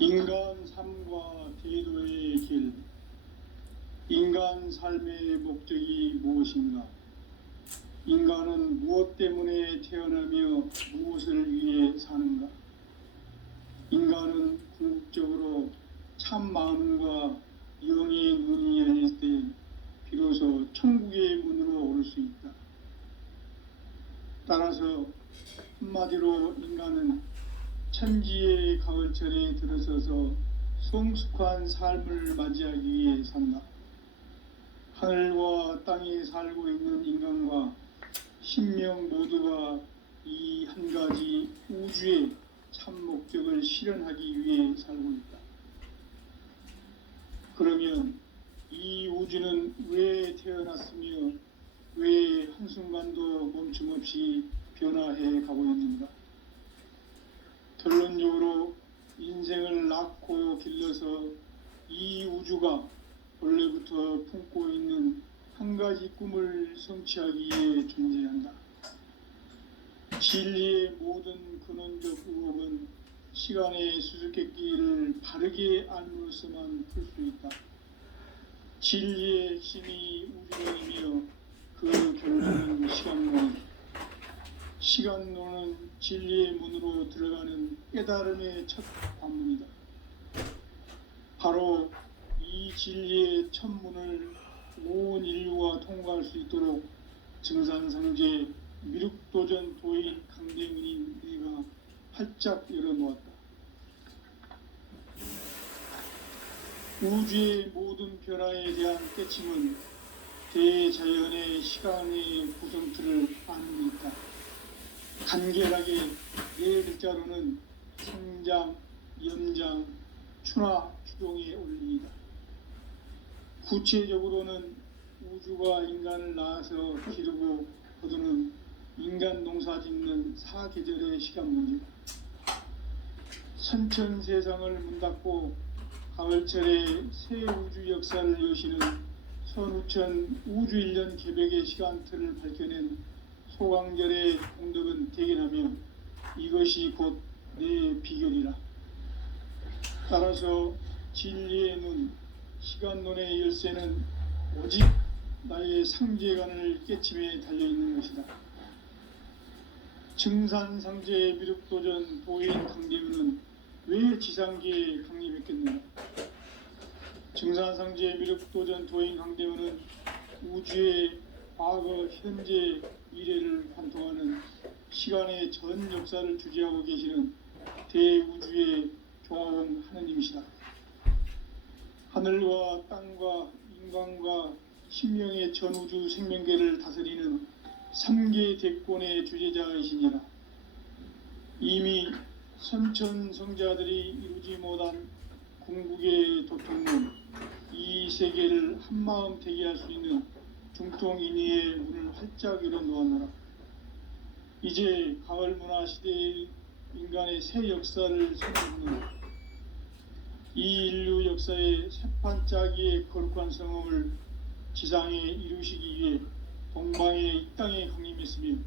인간 삶과 태도의 길, 인간 삶의 목적이 무엇인가? 인간은 무엇 때문에 태어나며 무엇을 위해 사는가? 인간은 궁극적으로 참 마음과 영의 눈이 열릴 때 비로소 천국의 문으로 오를 수 있다. 따라서 한마디로 인간은 천지의 가을철에 들어서서 성숙한 삶을 맞이하기 위해 산다. 하늘과 땅에 살고 있는 인간과 신명 모두가 이 한 가지 우주의 참 목적을 실현하기 위해 살고 있다. 그러면 이 우주는 왜 태어났으며 왜 한순간도 멈춤없이 변화해 가고 있는가? 결론적으로 인생을 낳고 길러서 이 우주가 원래부터 품고 있는 한 가지 꿈을 성취하기 위해 존재한다. 진리의 모든 근원적 의혹은 시간의 수수께끼를 바르게 알므로서만 풀 수 있다. 진리의 핵심이 우주론이며 그 결론은 시간론이다. 시간론은 진리의 문으로 들어가는 깨달음의 첫 관문이다. 바로 이 진리의 첫 문을 온 인류가 통과할 수 있도록 증산상제 미륵도전 도인 강대민인 내가 활짝 열어놓았다. 우주의 모든 변화에 대한 깨침은 대자연의 시간의 구성틀을 아는 있다. 간결하게 네 글자로는 성장, 연장, 추나 추동의 원리이다. 구체적으로는 우주가 인간을 낳아서 기르고 거두는 인간 농사 짓는 사계절의 시간 문제다. 선천 세상을 문 닫고 가을철에 새 우주 역사를 여시는 선우천 우주 1년 개벽의 시간틀을 밝혀낸 소강절의 공덕은 대견하며 이것이 곧 내 비결이라. 따라서 진리의 눈, 시간론의 열쇠는 오직 나의 상제관을 깨침에 달려있는 것이다. 증산상제 미륵도전 도인 강대문은 왜 지상계에 강림했겠느냐? 증산상제 미륵도전 도인 강대문은 우주의 과거, 현재, 미래를 관통하는 시간의 전 역사를 주재하고 계시는 대우주의 종합원 하느님이시다. 하늘과 땅과 인간과 신명의 전우주 생명계를 다스리는 3계 대권의 주재자이시니라. 이미 선천성자들이 이루지 못한 궁극의 도통문, 이 세계를 한마음 되게 할 수 있는 중통인의의 문을 활짝 열어놓았노라. 이제 가을 문화 시대의 인간의 새 역사를 선언하는 이 인류 역사의 새판짜기의 거룩한 성험을 지상에 이루시기 위해 동방의 이 땅에 강림했으며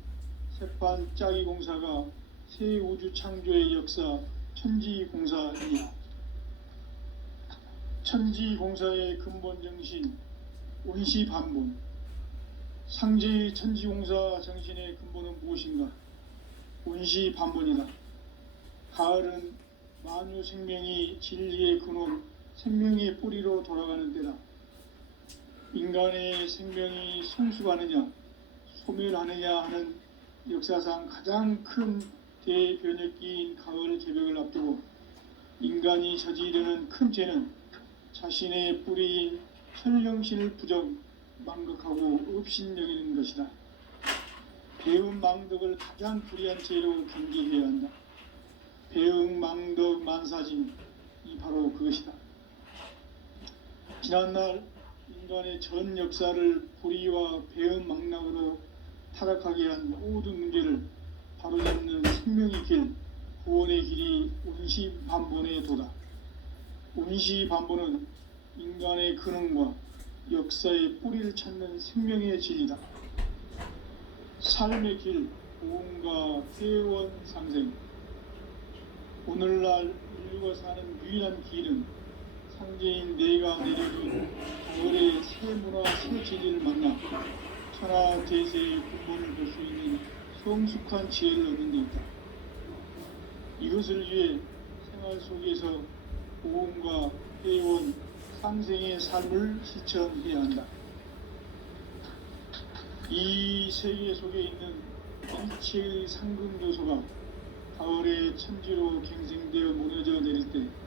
새판짜기 공사가 새 우주 창조의 역사 천지공사이다. 천지공사의 근본 정신 온시반본, 상제의 천지공사 정신의 근본은 무엇인가? 온시반본이다. 가을은 만유 생명이 진리의 근원, 생명의 뿌리로 돌아가는 때다. 인간의 생명이 성숙하느냐, 소멸하느냐 하는 역사상 가장 큰 대변혁기인 가을 개벽을 앞두고 인간이 저지르는 큰 죄는 자신의 뿌리인 혈령신을 부정, 망극하고 업신여기는 것이다. 배은 망덕을 가장 불의한 죄로 경계해야 한다. 배응 망덕 만사짐이 바로 그것이다. 지난날 인간의 전 역사를 불의와 배응 망락으로 타락하게 한 모든 문제를 바로잡는 생명의 길, 구원의 길이 온시반본의 도다. 온시반본은 인간의 근원과 역사의 뿌리를 찾는 생명의 진리다. 삶의 길, 고음과 회원 상생. 오늘날 인류가 사는 유일한 길은 상제인 내가 내려준 가을의 새 문화 새 진리를 만나 천하 대세의 근본을 볼 수 있는 성숙한 지혜를 얻는 데 있다. 이것을 위해 생활 속에서 고음과 회원, 상생의 삶을 실천해야 한다. 이 세계 속에 있는 일체의 상금 요소가 가을의 천지로 갱생되어 무너져 내릴 때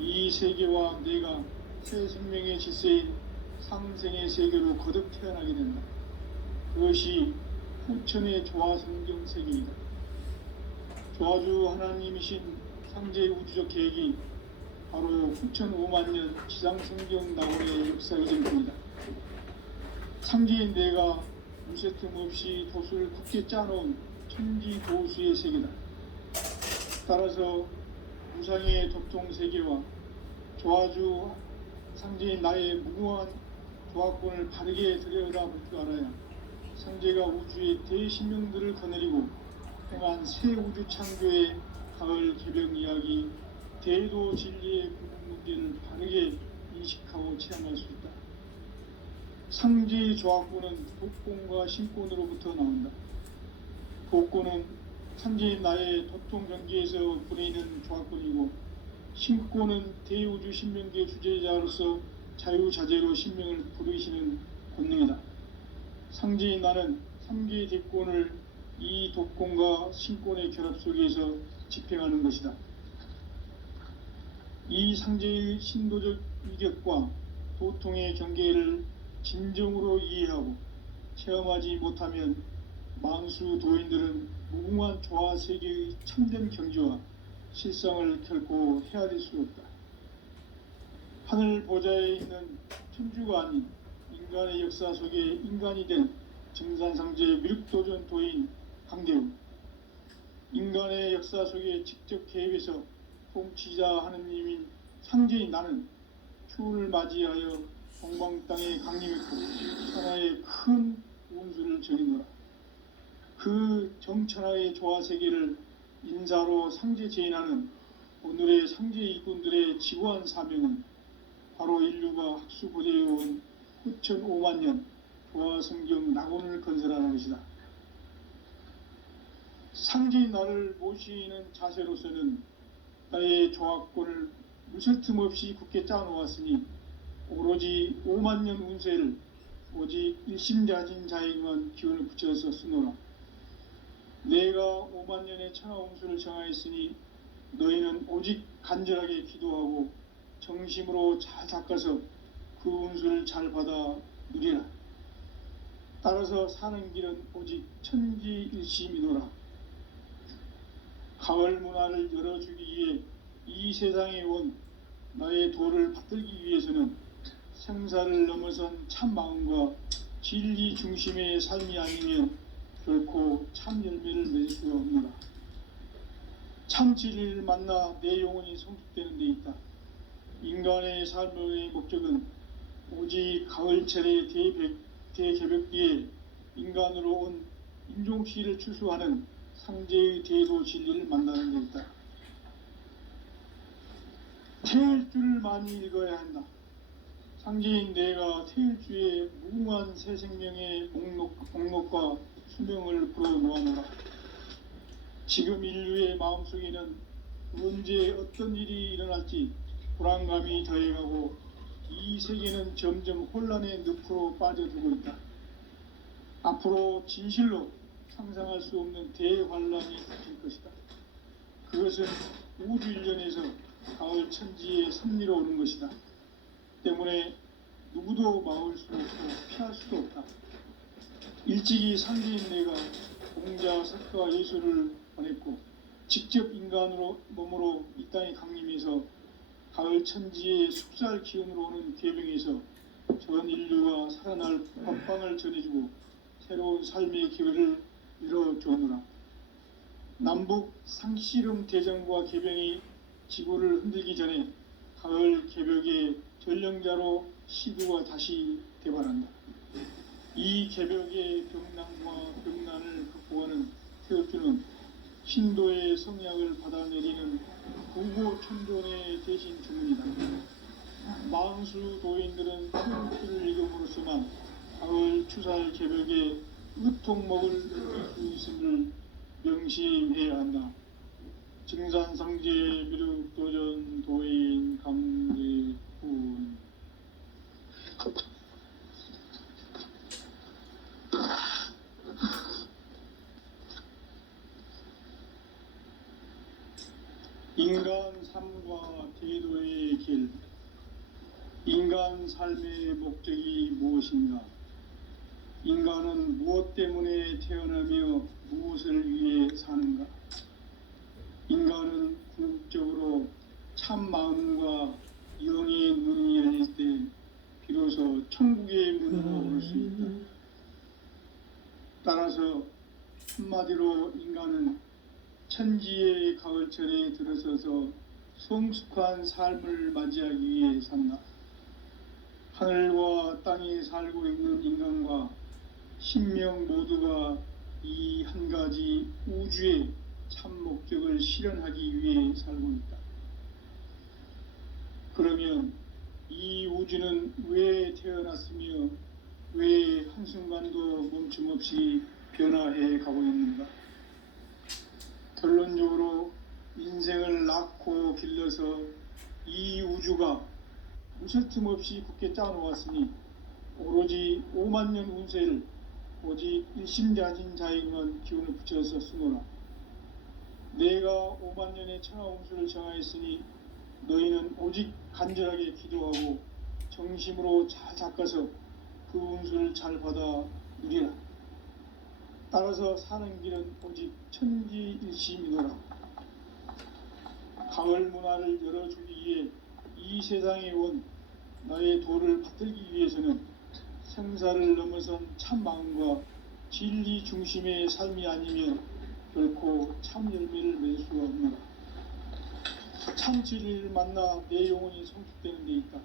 이 세계와 내가 새 생명의 질서인 상생의 세계로 거듭 태어나게 된다. 그것이 후천의 조화성경 세계이다. 조화주 하나님이신 상제의 우주적 계획이 바로 후천 5만 년 지상성경 낙원의 역사의 전부이다. 상제인 내가 무쇠틈 없이 도수를 굳게 짜놓은 천지 도수의 세계다. 따라서 무상의 도통 세계와 조화주 상제인 나의 무궁한 조화권을 바르게 들여다볼 줄 알아야 상제가 우주의 대신명들을 거느리고 행한 새 우주 창조의 가을 개벽 이야기, 대도 진리의 궁극 문제를 바르게 인식하고 체험할 수 있다. 상제의 조화권은 독권과 신권으로부터 나온다. 독권은 상제인 나의 도통 경계에서 부리는 조화권이고, 신권은 대우주 신명계 주제자로서 자유자재로 신명을 부르시는 권능이다. 상제인 나는 3개의 대권을 이 독권과 신권의 결합 속에서 집행하는 것이다. 이 상제의 신도적 위격과 도통의 경계를 진정으로 이해하고 체험하지 못하면 만수 도인들은 무궁한 조화 세계의 참된 경지와 실상을 결코 헤아릴 수 없다. 하늘 보좌에 있는 천주가 아닌 인간의 역사 속에 인간이 된 증산상제의 미륵도전 도인 강대우, 인간의 역사 속에 직접 개입해서 통치자 하느님인 상제인 나는 추운을 맞이하여 동방 땅에 강림했고 천하의 큰 운수를 전이노라. 그 정천하의 조화 세계를 인사로 상제 제인하는 오늘의 상제 일꾼들의 지구한 사명은 바로 인류가 학수고대해온 후천 5만 년 조화 성경 낙원을 건설하는 것이다. 상제인 나를 모시는 자세로서는 나의 조화권을 무쇠틈 없이 굳게 짜놓았으니 오로지 5만 년 운세를 오직 일심가진 자에게만 기운을 붙여서 쓰노라. 내가 5만 년의 천하 운수를 정하였으니 너희는 오직 간절하게 기도하고 정심으로 잘 닦아서 그 운수를 잘 받아 누리라. 따라서 사는 길은 오직 천지일심이노라. 가을 문화를 열어주기 위해 이 세상에 온 나의 도를 받들기 위해서는 생사를 넘어선 참 마음과 진리 중심의 삶이 아니면 결코 참 열매를 맺을 수가 없노라. 참 진리를 만나 내 영혼이 성숙되는 데 있다. 인간의 삶의 목적은 오직 가을철의 대개벽 뒤에 인간으로 온 인종씨를 추수하는 상제의 대도 진리를 만나는 데 있다. 태일주를 많이 읽어야 한다. 상제인 내가 태일주의 무궁한 새 생명의 목록과 수명을 불어놓아노라. 지금 인류의 마음속에는 언제 어떤 일이 일어날지 불안감이 더해가고 이 세계는 점점 혼란의 늪으로 빠져들고 있다. 앞으로 진실로 상상할 수 없는 대환란이 닥칠 것이다. 그것은 우주 일련에서 가을 천지의 섭리로 오는 것이다. 때문에 누구도 막을 수 없고 피할 수도 없다. 일찍이 상제인 내가 공자, 석가, 예수를 보냈고 직접 인간으로 몸으로 이 땅에 강림해서 가을 천지의 숙살 기운으로 오는 계명에서 전 인류가 살아날 법방을 전해주고 새로운 삶의 기회를 열어주오노라. 남북 상씨름 대전과 개병이 지구를 흔들기 전에 가을 개벽의 전령자로 시두가 다시 대발한다. 이 개벽의 병난과 병난을 극복하는 태엽주는 신도의 성약을 받아내리는 부고 천존의 대신 주문이다. 망수 도인들은 태울주를 이름으로서만 가을 추살 개벽에 으통먹을 느낄 수 있음을 명심해야 한다. 증산상제 미륵도전 도인 강대훈. 인간 삶과 대도의 길. 인간 삶의 목적이 무엇인가? 인간은 무엇 때문에 태어나며 무엇을 위해 사는가? 인간은 궁극적으로 참 마음과 영의 눈이 열릴 때 비로소 천국의 문으로 올 수 있다. 따라서 한마디로 인간은 천지의 가을철에 들어서서 성숙한 삶을 맞이하기 위해 산다. 하늘과 땅에 살고 있는 인간과 신명 모두가 이 한 가지 우주의 참 목적을 실현하기 위해 살고 있다. 그러면 이 우주는 왜 태어났으며 왜 한순간도 멈춤 없이 변화해 가고 있는가? 결론적으로 인생을 낳고 길러서 이 우주가 무슨 틈 없이 굳게 짜놓았으니 오로지 5만 년 운세를 오직 일심자진 자에게만 기운을 붙여서 쓰노라. 내가 5만 년의 천하 운수를 정하였으니 너희는 오직 간절하게 기도하고 정심으로 잘 닦아서 그 운수를 잘 받아 누리라. 따라서 사는 길은 오직 천지일심이노라. 가을 문화를 열어주기 위해 이 세상에 온 나의 도를 받들기 위해서는 생사를 넘어선 참 마음과 진리 중심의 삶이 아니면 결코 참 열매를 맺을 수가 없노라. 참 진리를 만나 내 영혼이 성숙되는 데 있다.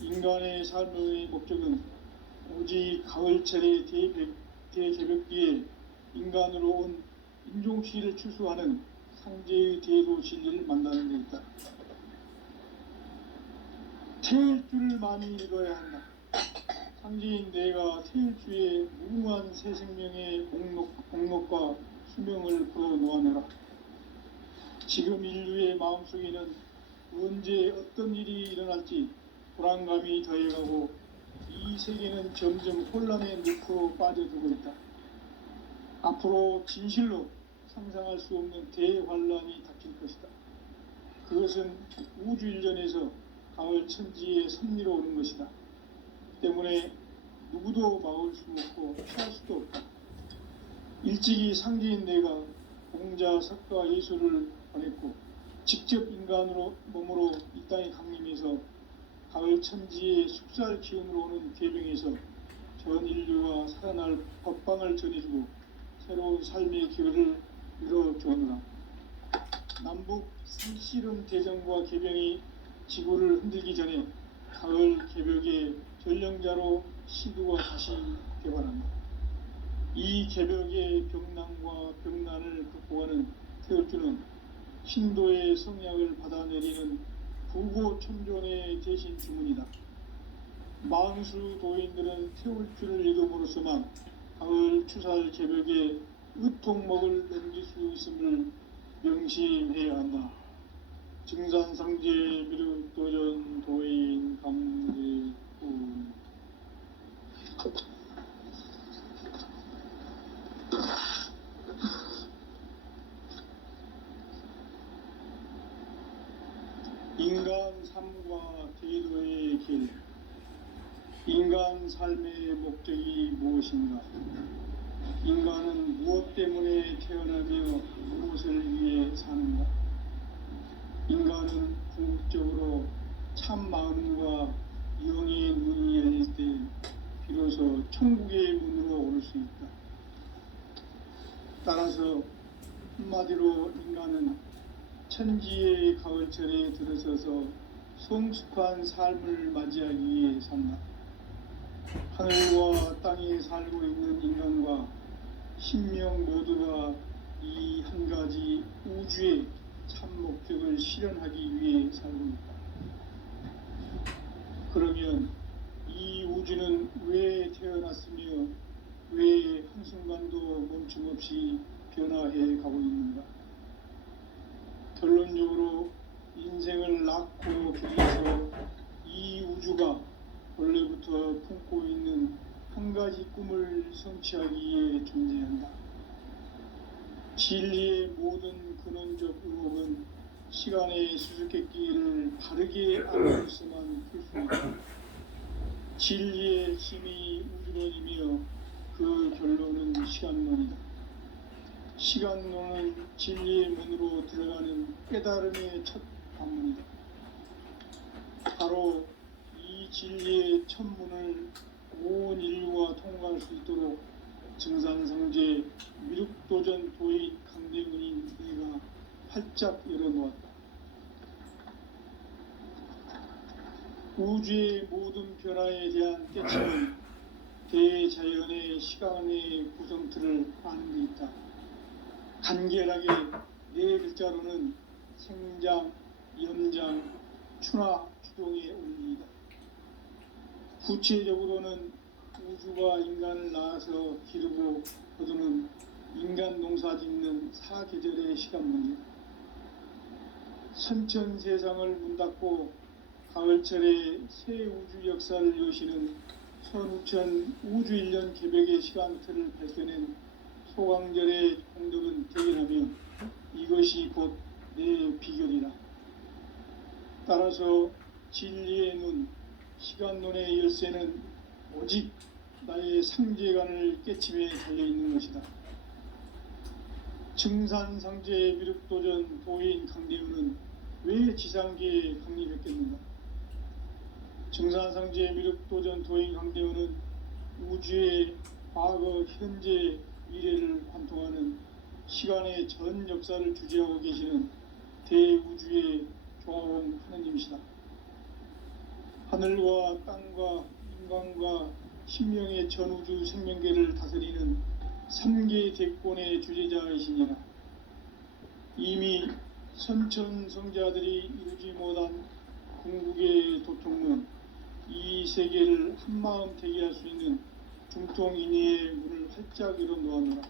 인간의 삶의 목적은 오직 가을철의 대개벽기에 인간으로 온 인종시를 추수하는 상제의 대도 진리를 만나는 데 있다. 태일주를 많이 읽어야 한다. 상제인 내가 태일주의 무궁한 새 생명의 목록과 수명을 풀어놓아내라. 지금 인류의 마음속에는 언제 어떤 일이 일어날지 불안감이 더해가고 이 세계는 점점 혼란의 늪으로 빠져들고 있다. 앞으로 진실로 상상할 수 없는 대환란이 닥칠 것이다. 그것은 우주 일전에서 가을 천지의 섭리로 오는 것이다. 때문에 누구도 막을 수 없고 피할 수도 없다. 일찍이 상제인 내가 공자, 석가, 예수를 보냈고 직접 인간으로 몸으로 이 땅에 강림해서 가을 천지의 숙살 기운으로 오는 계병에서 전 인류가 살아날 법방을 전해주고 새로운 삶의 기회를 열어주었노라. 남북 상씨름 대전과 계병이 지구를 흔들기 전에 가을 개벽의 전령자로 시두가 다시 개발한다. 이 개벽의 병난과 병난을 극복하는 태울주는 신도의 성약을 받아내리는 부고 천존의 대신 주문이다. 망수 도인들은 태울주를 이름으로서만 가을 추살 개벽에 으통먹을 넘길 수 있음을 명심해야 한다. 증산상제 미륵도전 도인 강대훈. 인간 삶과 대도의 길. 인간 삶의 목적이 무엇인가? 인간은 무엇 때문에 태어나며 무엇을 위해 사는가? 인간은 궁극적으로 참 마음과 영의 눈이 열릴 때 비로소 천국의 문으로 올 수 있다. 따라서 한마디로 인간은 천지의 가을철에 들어서서 성숙한 삶을 맞이하기 위해 산다. 하늘과 땅에 살고 있는 인간과 신명 모두가 이 한 가지 우주의 참 목적을 실현하기 위해 살고 있다. 그러면 이 우주는 왜 태어났으며 왜 한순간도 멈춤없이 변화해 가고 있는가? 결론적으로 인생을 낳고 길러서 이 우주가 원래부터 품고 있는 한 가지 꿈을 성취하기 위해 존재한다. 진리의 모든 근원적 의혹은 시간의 수수께끼를 바르게 알아서만 풀 수 있다. 진리의 힘이 우주론이며 그 결론은 시간론이다. 시간론은 진리의 문으로 들어가는 깨달음의 첫 관문이다. 바로 이 진리의 첫 문을 온 인류가 통과할 수 있도록 증산성제 미륵도전 도인 강대문인 내가 활짝 열어놓았다. 우주의 모든 변화에 대한 깨침은 대자연의 시간의 구성틀을 아는 데 있다. 간결하게 네 글자로는 생장, 염장, 추나 추동의 원리이다. 구체적으로는 우주가 인간을 낳아서 기르고 거두는 인간 농사 짓는 사계절의 시간문이다. 선천 세상을 문 닫고 가을철에 새 우주 역사를 여시는 선우천 우주 1년 개벽의 시간틀을 밝혀낸 소강절의 공덕은 대견하며 이것이 곧 내 비결이라. 따라서 진리의 눈, 시간론의 열쇠는 오직 나의 상제관을 깨침에 달려있는 것이다. 증산상제 미륵도전 도인 강대우는 왜 지상계에 강림했겠는가? 증산상제 미륵도전 도인 강대우는 우주의 과거, 현재, 미래를 관통하는 시간의 전 역사를 주재하고 계시는 대우주의 조화원 하느님이시다. 하늘과 땅과 인간과 신명의 전우주 생명계를 다스리는 3개 대권의 주재자이시니라. 이미 선천성자들이 이루지 못한 궁극의 도통론, 이 세계를 한마음 되게 할 수 있는 중통인의의 문을 활짝 열어놓았노라.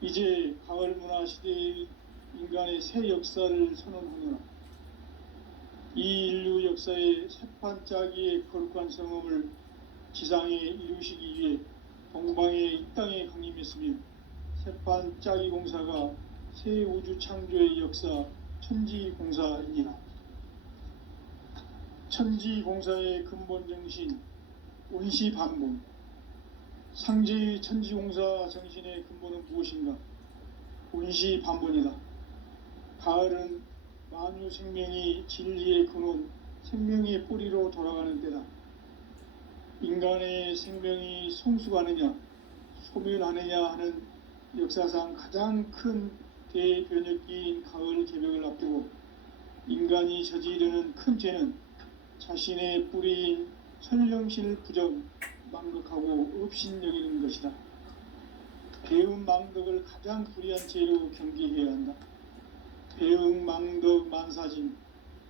이제 가을 문화 시대의 인간의 새 역사를 선언하노라. 이 인류 역사의 새판짜기의 거룩한 성험을 지상에 이루시기 위해 동방의 이 땅에 강림했으며 새판짜기 공사가 새 우주 창조의 역사 천지공사이니라. 천지공사의 근본 정신 온시반복. 상제의 천지공사 정신의 근본은 무엇인가? 온시반복이다. 가을은 만유 생명이 진리의 근원, 생명의 뿌리로 돌아가는 때다. 인간의 생명이 성숙하느냐, 소멸하느냐 하는 역사상 가장 큰 대변혁기인 가을 개벽을 앞두고 인간이 저지르는 큰 죄는 자신의 뿌리인 설령신을 부정, 망극하고 업신여기는 것이다. 배음 망덕을 가장 불의한 죄로 경계해야 한다. 배음 망덕 만사진,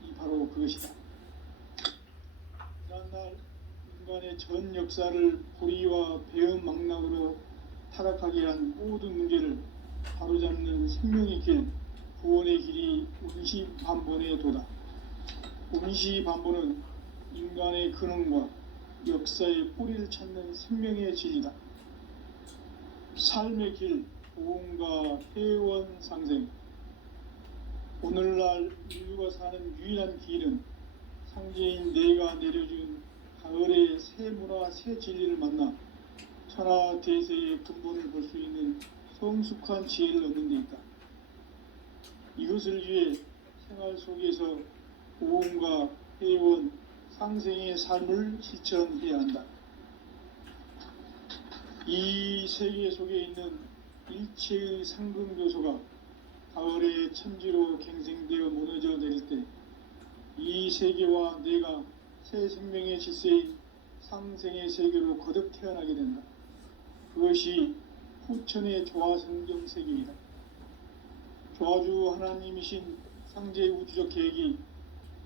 이 바로 그것이다. 지난날 인간의 전 역사를 불의와 배음 망락으로 타락하게 한 모든 문제를 바로잡는 생명의 길, 구원의 길이 온시반본의 도다. 온시반본은 인간의 근원과 역사의 뿌리를 찾는 생명의 진리다. 삶의 길, 보험과 회원상생. 오늘날 인류가 사는 유일한 길은 상제인 내가 내려준 가을의 새 문화, 새 진리를 만나 천하대세의 근본을 볼 수 있는 성숙한 지혜를 얻는 데 있다. 이것을 위해 생활 속에서 보험과 회원, 상생의 삶을 실천해야 한다. 이 세계 속에 있는 일체의 상금 요소가 가을의 천지로 갱생되어 무너져 내릴 때 이 세계와 내가 새 생명의 질서인 상생의 세계로 거듭 태어나게 된다. 그것이 후천의 조화성경 세계이다. 조아주 하나님이신 상제의 우주적 계획이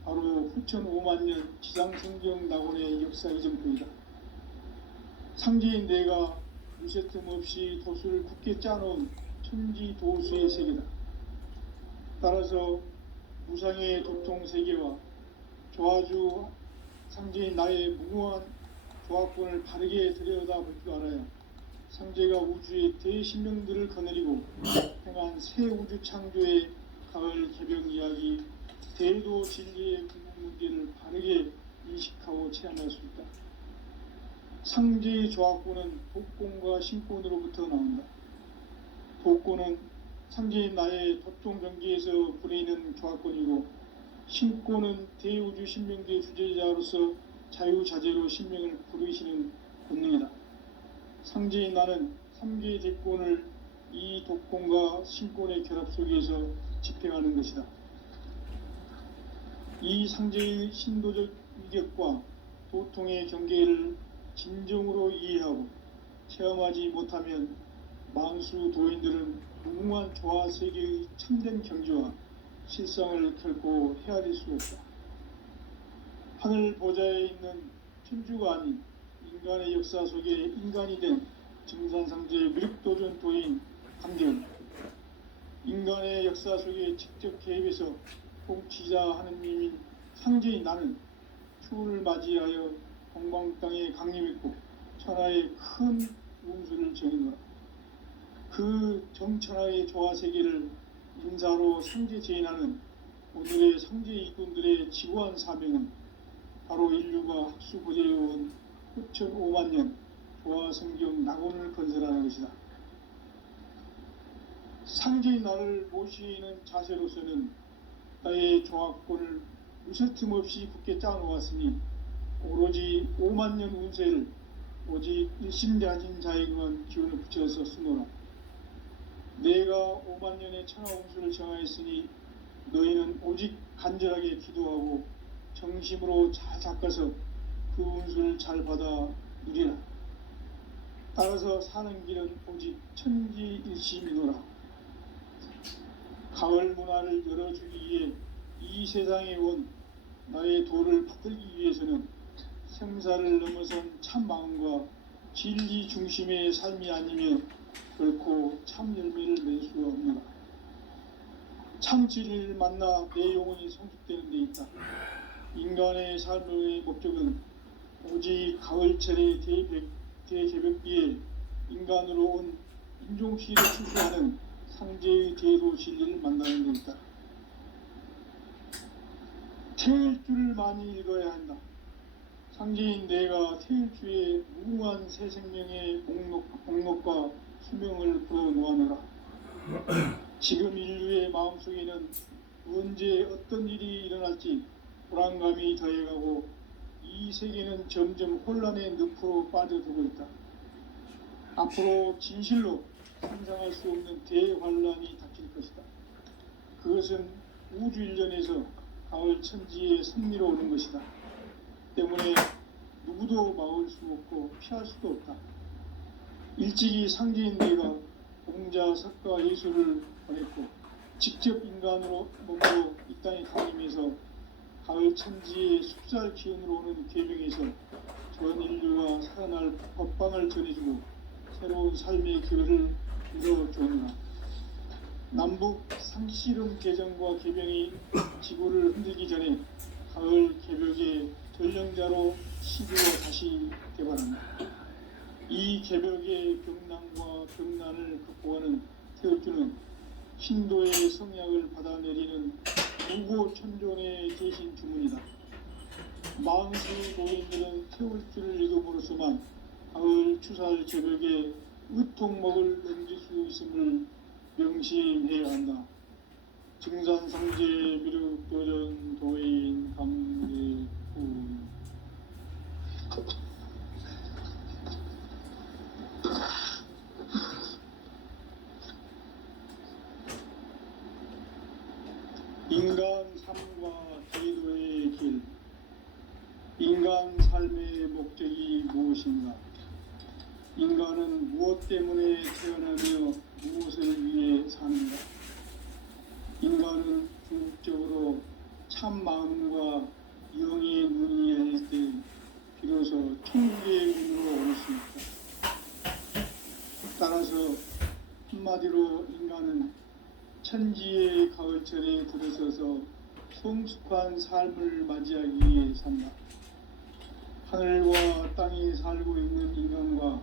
바로 후천 5만 년 지상성경 낙원의 역사 이전부이다. 상제인 내가 무쇠틈 없이 도수를 굳게 짜놓은 천지 도수의 세계다. 따라서 무상의 도통 세계와 조아주 상제인 나의 무궁한 조합권을 바르게 들여다볼 줄 알아야 상제가 우주의 대신명들을 거느리고 행한 새 우주 창조의 가을 개벽 이야기, 대도 진리의 궁극 문제를 바르게 인식하고 체험할 수 있다. 상제의 조합권은 독권과 신권으로부터 나온다. 독권은 상제인 나의 도통 경계에서 부리는 조합권이고, 신권은 대우주 신명계의 주제자로서 자유자재로 신명을 부르시는 본능이다. 상제인 나는 3개의 대권을 이 독권과 신권의 결합 속에서 집행하는 것이다. 이 상제의 신도적 위격과 도통의 경계를 진정으로 이해하고 체험하지 못하면 만수 도인들은 무궁한 조화 세계의 참된 경지와 실상을 결코 헤아릴 수 없다. 하늘 보좌에 있는 천주가 아닌 인간의 역사 속에 인간이 된 증산상제의 미륵도전 도인 강경, 인간의 역사 속에 직접 개입해서 통치자 하느님인 상제인 나는 추후를 맞이하여 동방 땅에 강림했고 천하의 큰 운수를 정해놓아 그 정천하의 조화 세계를 인사로 상제 제인하는 오늘의 상제 이군들의 지구한 사명은 바로 인류가 학수고대해온 후천 5만 년 조화 성경 낙원을 건설하는 것이다. 상제인 나를 모시는 자세로서는 나의 조합권을 무쇠틈 없이 굳게 짜놓았으니 오로지 5만 년 운세를 오직 일심자진 자에게만 기운을 붙여서 쓰노라. 내가 5만 년의 천하 운수를 정하였으니 너희는 오직 간절하게 기도하고 정심으로 잘 닦아서 그 운수를 잘 받아 누리라. 따라서 사는 길은 오직 천지일심이노라. 가을 문화를 열어주기 위해 이 세상에 온 나의 도를 받들기 위해서는 생사를 넘어선 참 마음과 진리 중심의 삶이 아니면 결코 참 열매를 낼 수 없노라. 참 진리를 만나 내 영혼이 성숙되는 데 있다. 인간의 삶의 목적은 오직 가을철의 대개벽기에 인간으로 온 인종시를 출시하는 상제의 대도 진리를 만나는 데 있다. 태일주를 많이 읽어야 한다. 상제인 내가 태일주의 무궁한 새 생명의 목록과 수명을 불어놓아노라. 지금 인류의 마음속에는 언제 어떤 일이 일어날지 불안감이 더해가고 이 세계는 점점 혼란의 늪으로 빠져들고 있다. 앞으로 진실로 상상할 수 없는 대환란이 닥칠 것이다. 그것은 우주 일련에서 가을 천지의 섭리로 오는 것이다. 때문에 누구도 막을 수 없고 피할 수도 없다. 일찍이 상제인 내가 공자, 석가, 예수를 보냈고 직접 인간으로 몸으로 이 땅에 강림해서 가을 천지의 숲살 기운으로 오는 계명에서 전 인류가 살아날 법방을 전해주고 새로운 삶의 기회를 이뤄주었노라. 남북 상씨름 개정과 개병이 지구를 흔들기 전에 가을 개벽의 전령자로 시대가 다시 개발한다. 이 개벽의 병난과 병난을 극복하는 태엽주는 신도의 성약을 받아내리는 무고천존의 대신 주문이다. 만수 도인들은 태울주를 읽음으로써만 가을 추살 개벽에 의통목을 넘길 수 있음을 명심해야 한다. 증산상제 미륵도전 도인 강대구. 인간 삶과 제도의 길. 인간 삶의 목적이 무엇인가? 인간은 무엇 때문에 태어나며 무엇을 위해 사는가? 인간은 궁극적으로 참 마음과 영의 눈이 열릴 때 비로소 천국의 문으로 오를 수 있다. 따라서 한마디로 인간은 천지의 가을철에 들어서서 성숙한 삶을 맞이하기 위해 산다. 하늘과 땅에 살고 있는 인간과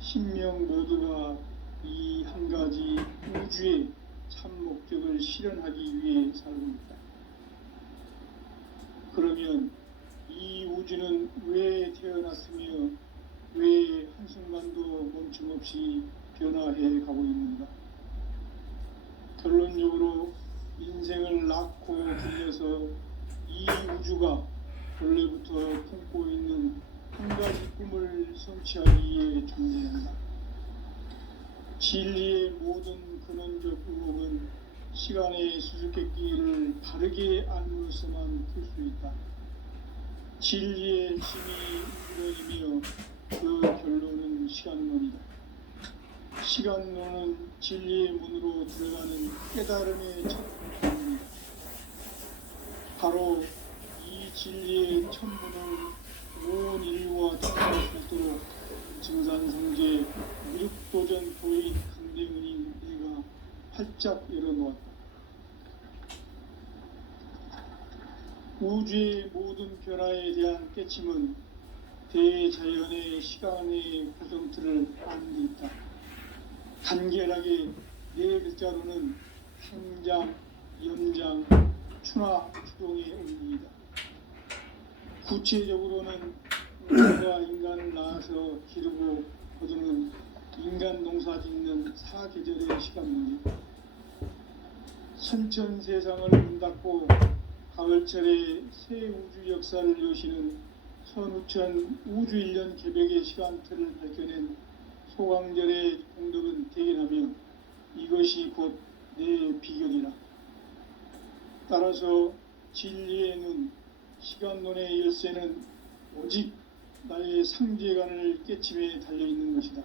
신명 모두가 이 한 가지 우주의 참 목적을 실현하기 위해 살고 있다. 그러면 이 우주는 왜 태어났으며 왜 한순간도 멈춤없이 변화해 가고 있는가? 결론적으로 인생을 낳고 길러서 이 우주가 본래부터 품고 있는 한 가지 꿈을 성취하기 위해 존재한다. 진리의 모든 근원적 의혹은 시간의 수수께끼를 바르게 알므로서만 풀 수 있다. 진리의 핵심이 이루어지며 그 결론은 시간론이다. 시간론은 진리의 문으로 들어가는 깨달음의 첫 문입니다. 바로 이 진리의 첫 문을 온 인류와 통할 수 있도록 증산성제 미륵도전 도인 강대문이 내가 활짝 열어놓았다. 우주의 모든 변화에 대한 깨침은 대자연의 시간의 구성틀을 아는 데 있다. 간결하게 네 글자로는 생장, 염장, 추나 추동의 원리이다. 구체적으로는 우주가 인간을 낳아서 기르고 거두는 인간 농사 짓는 사계절의 시간 문제, 선천 세상을 문 닫고 가을철에 새 우주 역사를 여시는 선우천 우주 1년 개백의 시간틀을 밝혀낸 소강절의 공덕은 대견하며 이것이 곧 내 비결이라. 따라서 진리의 눈, 시간론의 열쇠는 오직 나의 상제관을 깨침에 달려있는 것이다.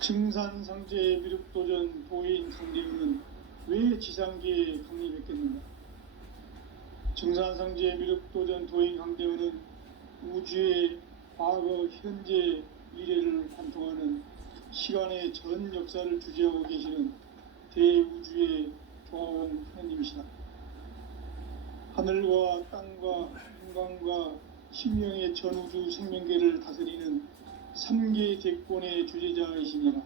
증산상제의 미륵도전 도인 강대문은 왜 지상계에 강림했겠는가? 증산상제의 미륵도전 도인 강대문은 우주의 과거, 현재, 미래를 관통하는 시간의 전 역사를 주재하고 계시는 대우주의 조화원 하느님이시다. 하늘과 땅과 인간과 신명의 전우주 생명계를 다스리는 3계 대권의 주제자이시니라.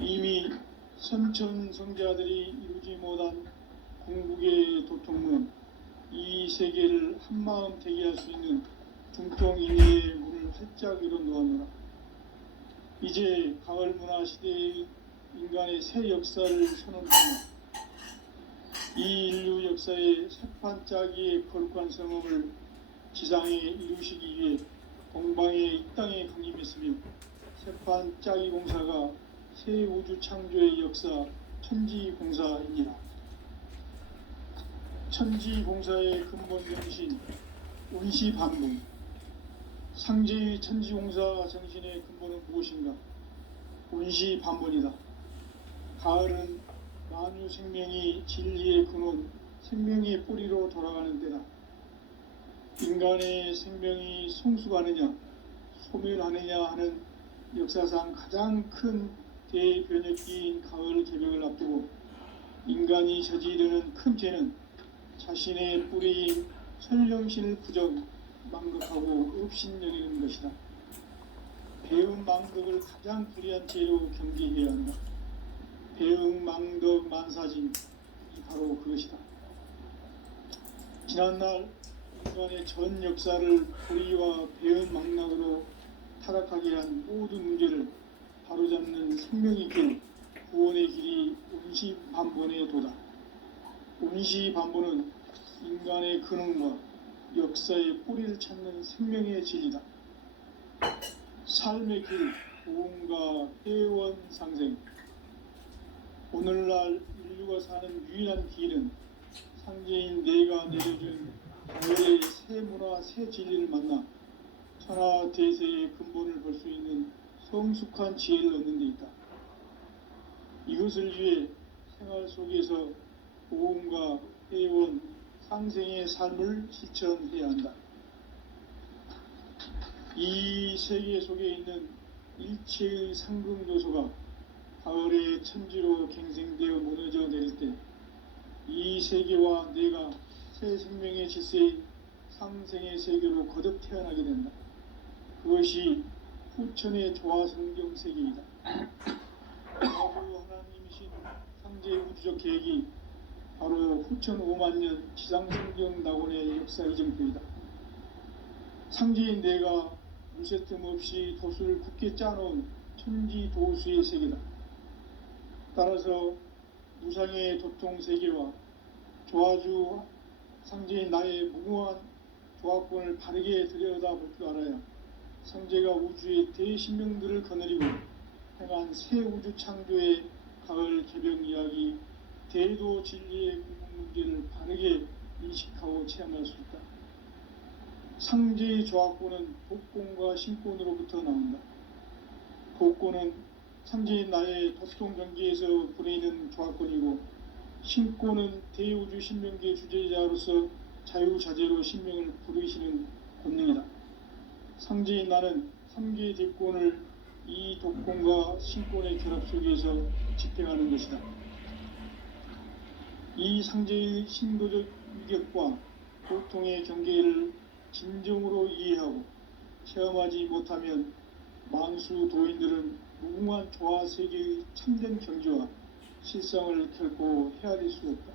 이미 선천성자들이 이루지 못한 궁극의 도통문, 이 세계를 한마음 되게 할 수 있는 중통인의의 문을 활짝 열어놓았노라. 이제 가을 문화 시대의 인간의 새 역사를 선언하며 이 인류 역사의 새판 짜기의 거룩한 성업을 지상에 이루시기 위해 동방의 이 땅에 강림했으며 새판 짜기 공사가 새 우주 창조의 역사 천지공사이니라. 천지공사의 근본 정신 운시반문, 상제의 천지공사 정신의 근본은 무엇인가? 운시반문이다. 가을은 만유 생명이 진리의 근원, 생명의 뿌리로 돌아가는 때다. 인간의 생명이 성숙하느냐, 소멸하느냐 하는 역사상 가장 큰 대변혁기인 가을 개벽을 앞두고 인간이 저지르는 큰 죄는 자신의 뿌리인 설령신을 부정, 망극하고 업신여기는 것이다. 배음 망덕을 가장 불의한 죄로 경계해야 한다. 배음 망덕 만사진이 바로 그것이다. 지난날 인간의 전 역사를 불의와 배음 망락으로 타락하게 한 모든 문제를 바로잡는 생명의 길, 구원의 길이 운시반본의 도다. 운시반본은 인간의 근원과 역사의 뿌리를 찾는 생명의 진리다. 삶의 길, 고음과 회원상생. 오늘날 인류가 사는 유일한 길은 상제인 내가 내려준 가을의 새 문화, 새 진리를 만나 천하 대세의 근본을 볼 수 있는 성숙한 지혜를 얻는 데 있다. 이것을 위해 생활 속에서 보험과 회원, 상생의 삶을 실천해야 한다. 이 세계 속에 있는 일체의 상금 요소가 가을의 천지로 갱생되어 무너져 내릴 때 이 세계와 내가 새 생명의 질서의 상생의 세계로 거듭 태어나게 된다. 그것이 후천의 조화 성경 세계이다. 아주 하나님이신 상제의 우주적 계획이 바로 후천 5만 년 지상성경 낙원의 역사 이정표이다. 상제인 내가 무쇠틈 없이 도수를 굳게 짜놓은 천지 도수의 세계다. 따라서 무상의 도통 세계와 조화주 상제인 나의 무궁한 조화권을 바르게 들여다볼 줄 알아야 상제가 우주의 대신명들을 거느리고 행한 새 우주 창조의 가을 개벽 이야기, 대도 진리의 궁극 문제를 바르게 인식하고 체험할 수 있다. 상제의 조화권은 독권과 신권으로부터 나온다. 독권은 상제인 나의 도통 경계에서 부리는 조화권이고, 신권은 대우주 신명계 주제자로서 자유자재로 신명을 부르시는 권능이다. 상제인 나는 3개 대권을 이 독권과 신권의 결합 속에서 집행하는 것이다. 이 상제의 신도적 위격과 고통의 경계를 진정으로 이해하고 체험하지 못하면 만수 도인들은 무궁한 조화 세계의 참된 경지와 실상을 결코 헤아릴 수 없다.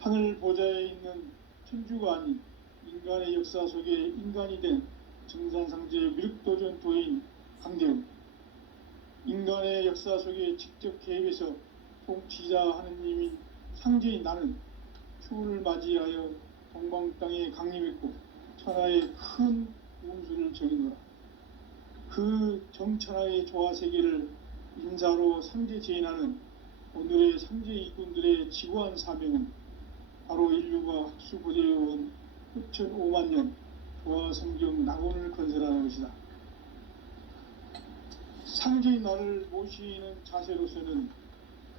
하늘 보좌에 있는 천주가 아닌 인간의 역사 속에 인간이 된 정산상제의 미륵도전 도인 강대웅, 인간의 역사 속에 직접 개입해서 통치자 하느님인 상제인 나는 추후를 맞이하여 동방 땅에 강림했고 천하의 큰 운수를 정의노라. 그 정천하의 조화 세계를 인사로 상제 제인하는 오늘의 상제 이군들의 지구한 사명은 바로 인류가 학수고대해온 후천 5만 년 조화 성경 낙원을 건설하는 것이다. 상제인 나를 모시는 자세로서는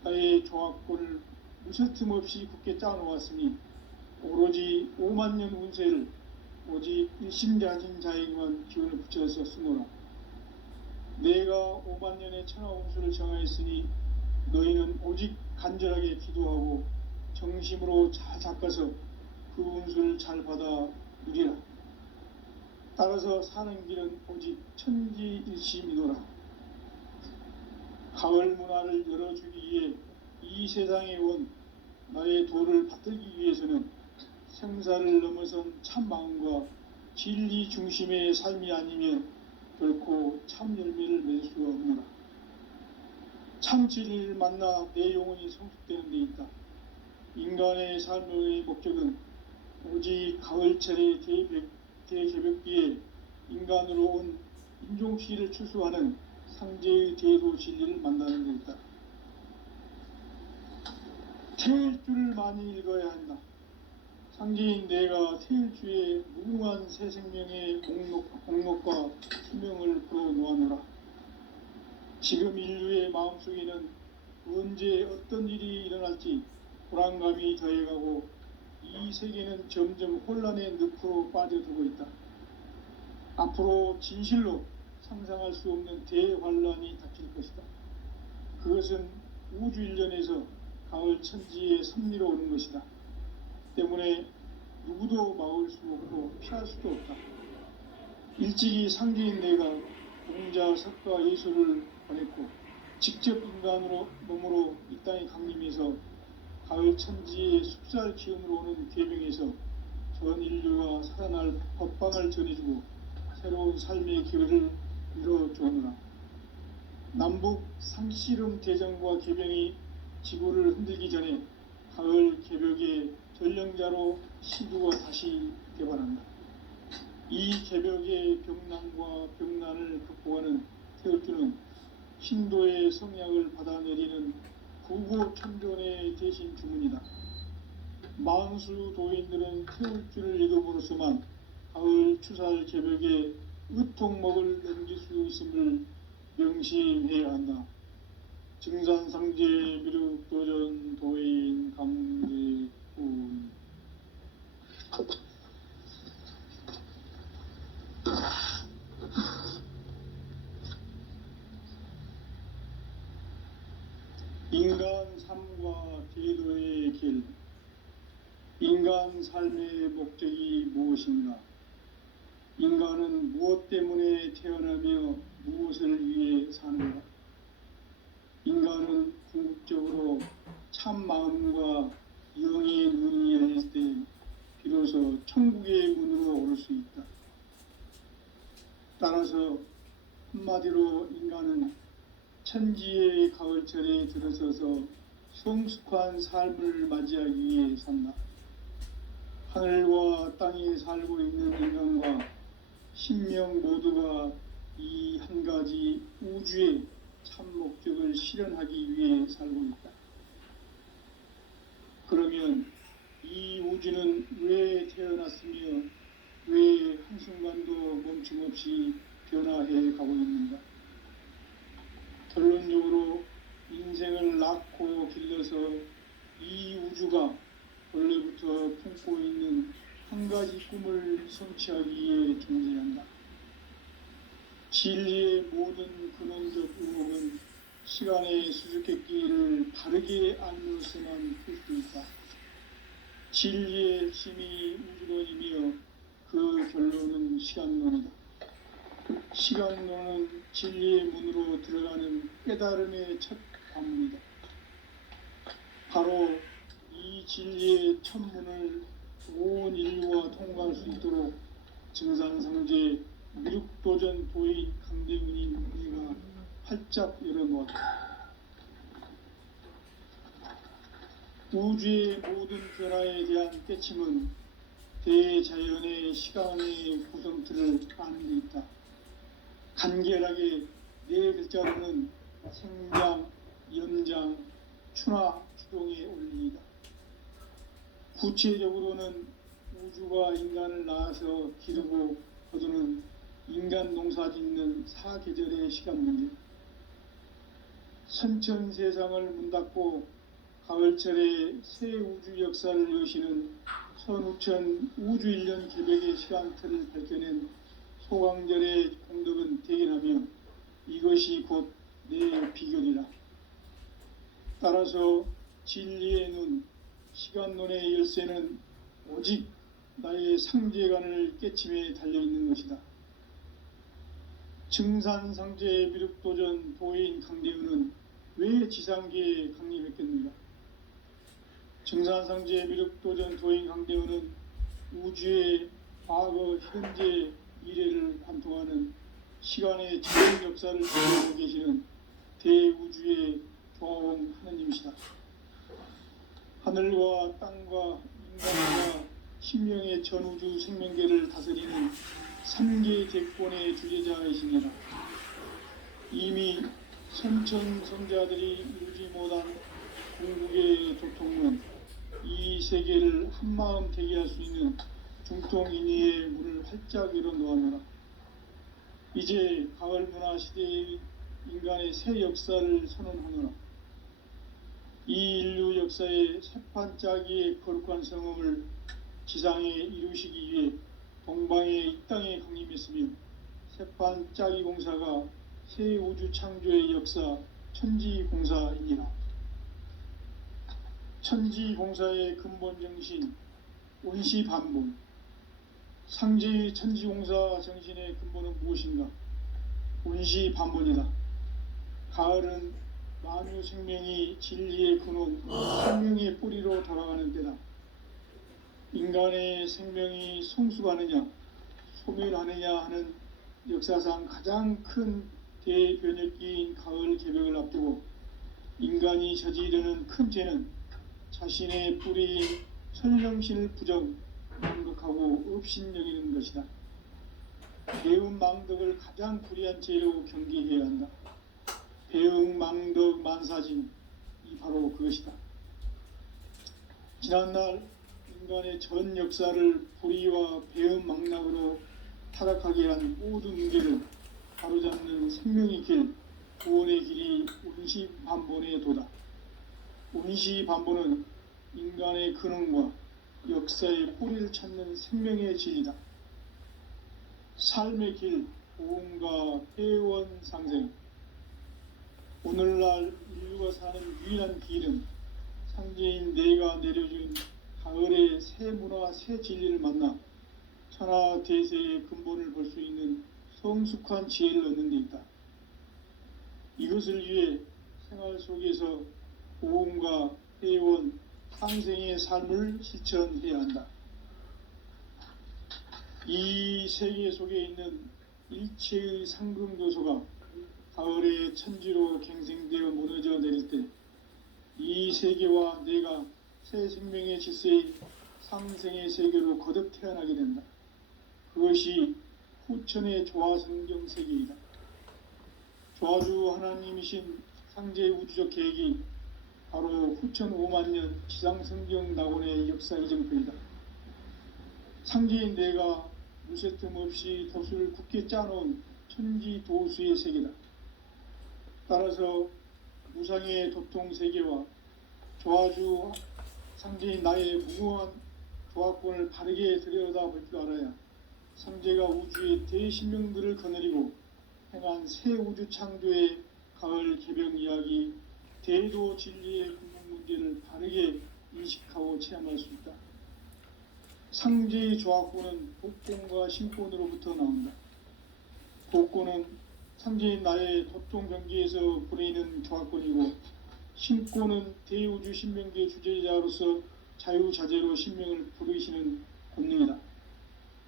나의 조화권을 무쇠틈 없이 굳게 짜놓았으니 오로지 5만 년 운세를 오직 일심가진 자에게만 기운을 붙여서 쓰노라. 내가 5만 년의 천하 운수를 정하였으니 너희는 오직 간절하게 기도하고 정심으로 잘 닦아서 그 운수를 잘 받아 누리라. 따라서 사는 길은 오직 천지일심이노라. 가을 문화를 열어주기 위해 이 세상에 온 나의 도를 받들기 위해서는 생사를 넘어선 참 마음과 진리 중심의 삶이 아니면 결코 참 열매를 맺을 수가 없노라. 참 진리를 만나 내 영혼이 성숙되는 데 있다. 인간의 삶의 목적은 오직 가을철의 대개벽기에 인간으로 온 인종시를 추수하는 상제의 대도 진리를 만나는 데 있다. 태일주를 많이 읽어야 한다. 상제인 내가 태일주의 무궁한 새 생명의 목록과 수명을 풀어놓아노라. 지금 인류의 마음속에는 언제 어떤 일이 일어날지 불안감이 더해가고 이 세계는 점점 혼란의 늪으로 빠져들고 있다. 앞으로 진실로 상상할 수 없는 대환란이 닥칠 것이다. 그것은 우주 일련에서 가을 천지의 섭리로 오는 것이다. 때문에 누구도 막을 수 없고 피할 수도 없다. 일찍이 상제인 내가 공자, 석가, 예수를 보냈고 직접 인간으로 몸으로 이 땅에 강림해서 가을 천지의 숲살 기운으로 오는 계명에서 전 인류가 살아날 법방을 전해주고 새로운 삶의 기회를 이뤄주느라. 남북 상씨름 대전과 개병이 지구를 흔들기 전에 가을 개벽의 전령자로 시주가 다시 개발한다. 이 개벽의 병난과 병난을 극복하는 태울주는 신도의 성약을 받아내리는 구고천존의 대신 주문이다. 만수 도인들은 태울주를 읽음으로써만 가을 추살 개벽에 의통목을 넘길 수 있음을 명심해야 한다. 증산상제 미륵도전 도인 강제훈 인간 삶과 제도의 길. 인간 삶의 목적이 무엇인가? 인간은 무엇 때문에 태어나며 무엇을 위해 사는가? 인간은 궁극적으로 참 마음과 영의 눈이 열릴 때 비로소 천국의 문으로 오를 수 있다. 따라서 한마디로 인간은 천지의 가을철에 들어서서 성숙한 삶을 맞이하기 위해 산다. 하늘과 땅에 살고 있는 인간과 신명 모두가 이 한 가지 우주의 참 목적을 실현하기 위해 살고 있다. 그러면 이 우주는 왜 태어났으며 왜 한순간도 멈춤없이 변화해 가고 있는가? 결론적으로 인생을 낳고 길러서 이 우주가 원래부터 품고 있는 한 가지 꿈을 성취하기 위해 존재한다. 진리의 모든 근원적 의혹은 시간의 수수께끼를 바르게 알면서만 풀 수 있다. 진리의 핵심이 우주론이며 그 결론은 시간론이다. 시간론은 진리의 문으로 들어가는 깨달음의 첫 관문이다. 바로 이 진리의 첫 문을 온 인류가 통과할 수 있도록 증산상제 미륵도전 도인 강대훈이 우리가 활짝 열어놓았다. 우주의 모든 변화에 대한 깨침은 대자연의 시간의 구성틀을 아는 데 있다. 간결하게 네 글자로는 생장, 연장, 추나 추동의 원리이다. 구체적으로는 우주가 인간을 낳아서 기르고 거두는 인간 농사 짓는 사계절의 시간 문제. 선천 세상을 문 닫고 가을철에 새 우주 역사를 여시는 선우천 우주 1년 기백의 시간틀을 밝혀낸 소강절의 공덕은 대견하며 이것이 곧 내 비결이라. 따라서 진리의 눈, 시간론의 열쇠는 오직 나의 상제관을 깨침에 달려있는 것이다. 증산상제 미륵도전 도인 강대훈은 왜 지상계에 강림했겠는가? 증산상제 미륵도전 도인 강대훈은 우주의 과거, 현재, 미래를 관통하는 시간의 전 역사를 지니고 계시는 대우주의 조화원 하느님이시다. 하늘과 땅과 인간과 신명의 전우주 생명계를 다스리는 3계 대권의 주제자이시니라. 이미 선천성자들이 이루지 못한 궁극의 도통은 이 세계를 한마음 되게 할 수 있는 중통인의의 문을 활짝 열어놓아노라. 이제 가을 문화 시대의 인간의 새 역사를 선언하노라. 이 인류 역사의 새판짜기의 거룩한 성음을 지상에 이루시기 위해 동방의 이 땅에 강림했으며 새판짜기 공사가 새 우주 창조의 역사 천지공사이니라. 천지공사의 근본 정신 온시반본. 상제의 천지공사 정신의 근본은 무엇인가? 온시반본이다. 가을은 만유 생명이 진리의 근원, 생명의 뿌리로 돌아가는 때다. 인간의 생명이 성숙하느냐, 소멸하느냐 하는 역사상 가장 큰 대변혁기인 가을 개벽을 앞두고 인간이 저지르는 큰 죄는 자신의 뿌리인 천령신을 부정, 망극하고 업신여기는 것이다. 배은망덕을 가장 불의한 죄로 경계해야 한다. 배은망덕 만사진, 이 바로 그것이다. 지난날 인간의 전 역사를 불의와 배은망락으로 타락하게 한 모든 문제를 바로잡는 생명의 길, 구원의 길이 운시반본에 도다. 운시반본은 인간의 근원과 역사의 뿌리를 찾는 생명의 진리다. 삶의 길, 보험과 회원 상생. 오늘날 인류가 사는 유일한 길은 상제인 내가 내려준 가을의 새 문화, 새 진리를 만나 천하 대세의 근본을 볼 수 있는 성숙한 지혜를 얻는 데 있다. 이것을 위해 생활 속에서 보험과 회원, 상생의 삶을 실천해야 한다. 이 세계 속에 있는 일체의 상금도소가 가을의 천지로 갱생되어 무너져 내릴 때 이 세계와 내가 새 생명의 질서의 상생의 세계로 거듭 태어나게 된다. 그것이 후천의 조화성경 세계이다. 조화주 하나님이신 상제의 우주적 계획이 바로 후천 5만년 지상성경 낙원의 역사 이정표이다. 상제인 내가 무쇠 틈 없이 돛을 굳게 짜놓은 천지 도수의 세계다. 따라서 무상의 도통 세계와 조화주 상제인 나의 무궁한 조화권을 바르게 들여다볼 줄 알아야 상제가 우주의 대신명들을 거느리고 행한 새 우주 창조의 가을 개병 이야기, 대도 진리의 궁극 문제를 바르게 인식하고 체험할 수 있다. 상제의 조화권은 복권과 신권으로부터 나온다. 복권은 상제인 나의 도통 경계에서 보내는 조화권이고, 신권은 대우주 신명계 주제자로서 자유자재로 신명을 부르시는 권능이다.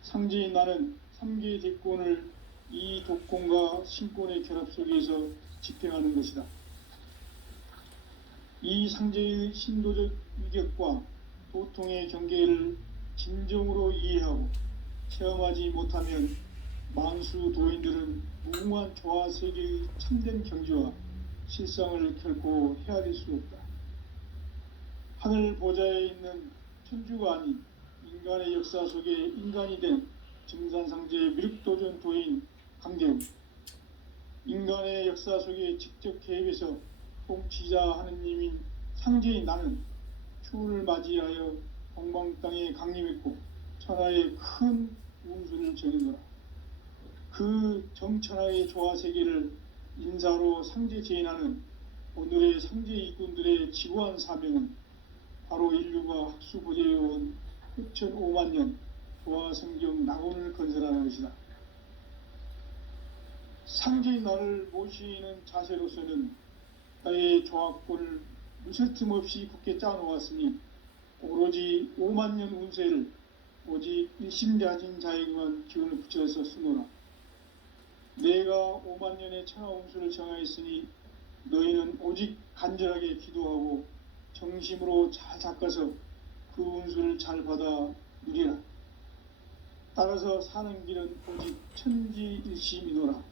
상제인 나는 3개의 대권을 이 독권과 신권의 결합 속에서 집행하는 것이다. 이 상제의 신도적 위격과 도통의 경계를 진정으로 이해하고 체험하지 못하면 만수 도인들은 무궁한 조화 세계의 참된 경지와 실상을 결코 헤아릴 수 없다. 하늘 보좌에 있는 천주가 아닌 인간의 역사 속에 인간이 된 증산상제의 미륵도전 도인 강대우, 인간의 역사 속에 직접 개입해서 통치자 하느님인 상제인 나는 추운을 맞이하여 동방 땅에 강림했고 천하의 큰 운수를 정해노라. 그 정천하의 조화 세계를 인사로 상제 제인하는 오늘의 상제 일꾼들의 지구한 사명은 바로 인류가 학수 보재해온 6,5만 년 조화 성경 낙원을 건설하는 것이다. 상제인 나를 모시는 자세로서는 나의 조화권을 무쇠 틈 없이 굳게 짜놓았으니 오로지 5만 년 운세를 오직 일심자진 자에게만 기운을 붙여서 쓰노라. 내가 5만 년의 천하 운수를 정하였으니 너희는 오직 간절하게 기도하고 정심으로 잘 닦아서 그 운수를 잘 받아 누리라. 따라서 사는 길은 오직 천지일심이노라.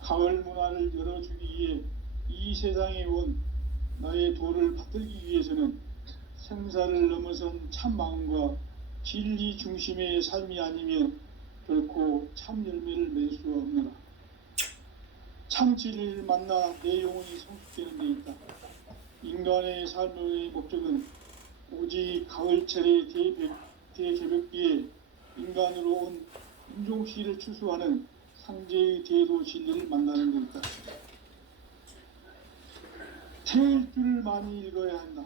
가을 문화를 열어주기 위해 이 세상에 온 나의 도를 받들기 위해서는 생사를 넘어선 참 마음과 진리 중심의 삶이 아니면 결코 참 열매를 맺을 수 없노라. 참 진리를 만나 내 영혼이 성숙되는 데 있다. 인간의 삶의 목적은 오직 가을철의 대개벽기에 인간으로 온 인종시를 추수하는 상제의 대도 진리를 만나는 데 있다. 태일주를 많이 읽어야 한다.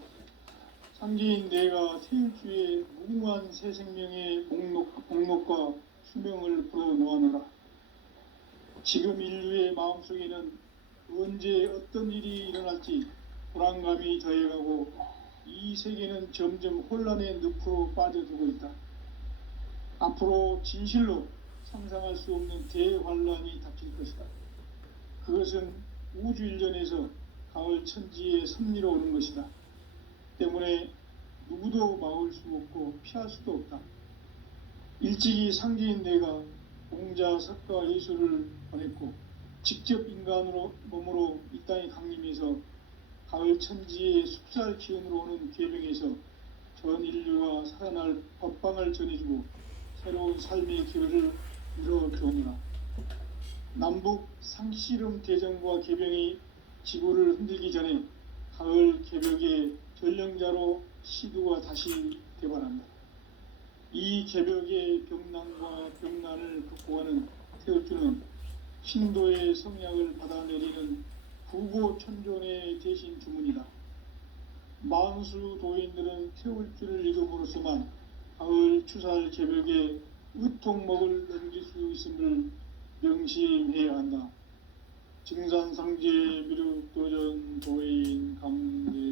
상제인 내가 태일주의 무궁한 새 생명의 목록과 수명을 불어놓아노라. 지금 인류의 마음속에는 언제 어떤 일이 일어날지 불안감이 더해가고 이 세계는 점점 혼란의 늪으로 빠져들고 있다. 앞으로 진실로 상상할 수 없는 대환란이 닥칠 것이다. 그것은 우주 일전에서 가을 천지의 섭리로 오는 것이다. 때문에 누구도 막을 수 없고 피할 수도 없다. 일찍이 상제인 내가 공자, 석가, 예수를 보냈고 직접 인간으로 몸으로 이 땅에 강림해서 가을 천지의 숲살 기운으로 오는 계명에서 전 인류가 살아날 법방을 전해주고 새로운 삶의 기회를 이뤄주오니라. 남북 상씨름 대전과 개병이 지구를 흔들기 전에 가을 개벽의 전령자로 시두가 다시 되관한다. 이 개벽의 병난과 병난을 극복하는 태극주는 신도의 성약을 받아내리는 부고천존의 대신 주문이다. 만수 도인들은 태울주를 읽음으로써만 가을 추살 개벽에 의통목을 넘길 수 있음을 명심해야 한다. 증산상제 미륵도전 도인 강대